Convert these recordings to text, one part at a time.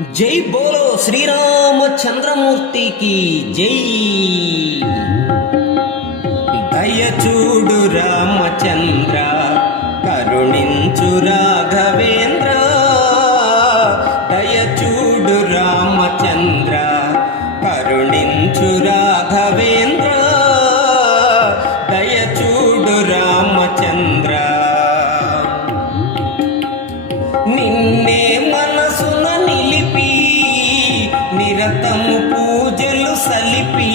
జై బోలో శ్రీరామచంద్రమూర్తికి జై. దయచూడు రామచంద్ర కరుణించురా పూజలు సలిపి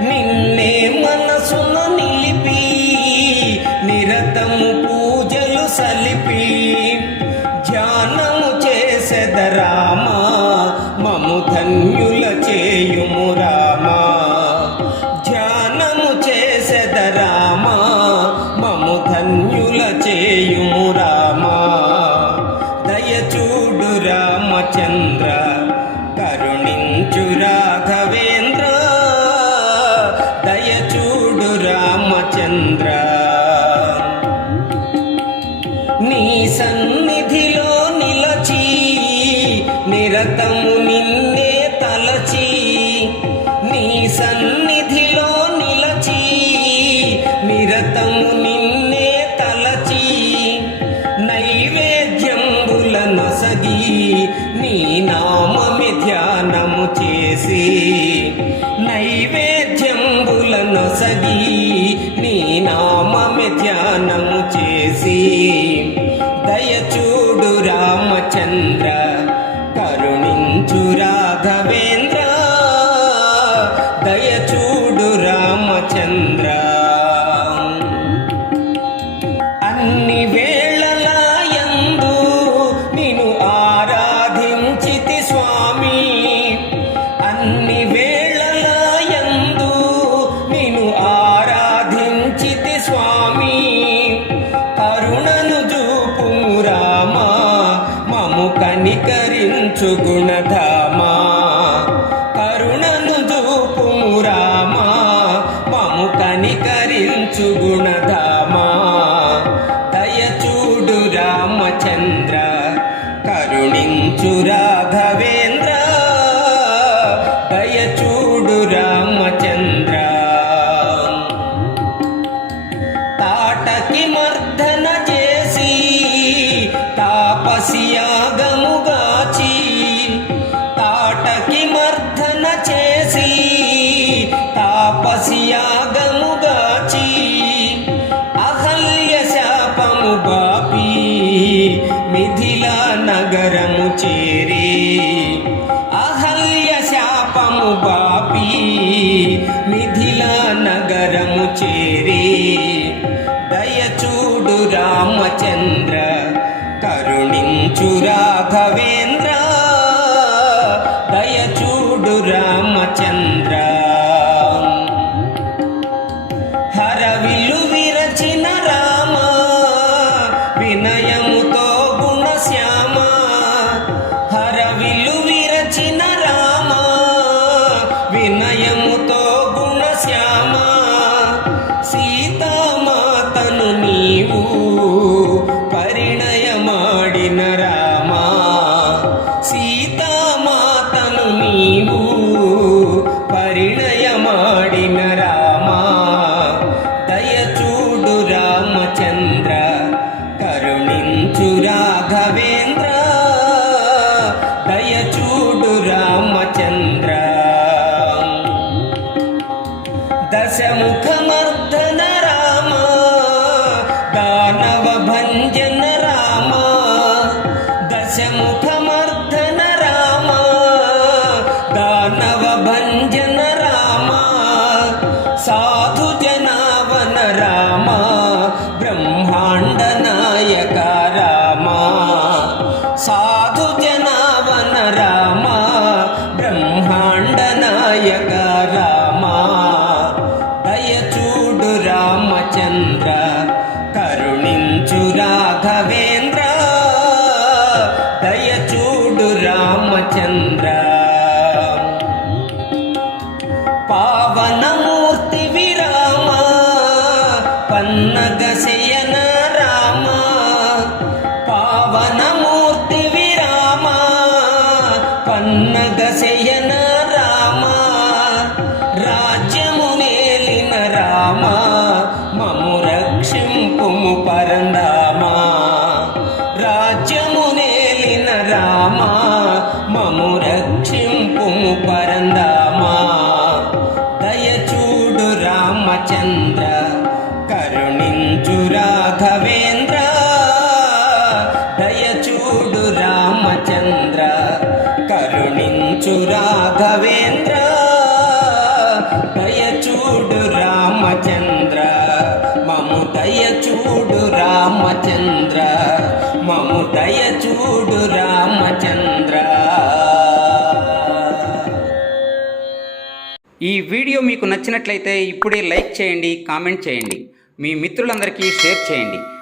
నిన్నే మనసున నిలిపి నిరతము పూజలు సలిపి ధ్యానము చేసెదరామా మము ధన్యుల చేయుము రామా. ధ్యానము చేసెదరామా మము ధన్యుల చేయుము రామచంద్ర నీ సన్నిధిలో నిలచి నిరతము నిన్నే తలచి నీ సన్నిధిలో నిలచి నిరతము నిన్నే తలచి నైవేద్యంబుల నొసగి నీ నామమి ధ్యానము చేసి. కనికరించు గుణధామా కరుణను చూపుము రామా మము కనికరించు గుణధామా. దయచూడు రామచంద్ర కరుణించు రాఘవే కరుణించు రాఘవేంద్ర దయచూడు రామచంద్ర. హరవిల్లు విరచిన రామ వినయముతో గుణశ్యామ. హరవిల్లు విరచిన రామ వినయము పన్నగ రామ పావనమూర్తి విరామ. పన్నగశయన రామ రాజ్యము నేలిన రామ మము రక్షింపుము పరందామ రాజ్యము నేలిన రామ మము రక్షింపుము పర దయచూడు రామచంద్ర కరుణించు రాఘవేంద్ర. దయచూడు రామచంద్ర మము దయచూడు రామచంద్ర మము దయచూడు రామచంద్ర. ఈ వీడియో మీకు నచ్చినట్లయితే ఇప్పుడే లైక్ చేయండి కామెంట్ చేయండి. మీ మిత్రులందరికీ షేర్ చేయండి.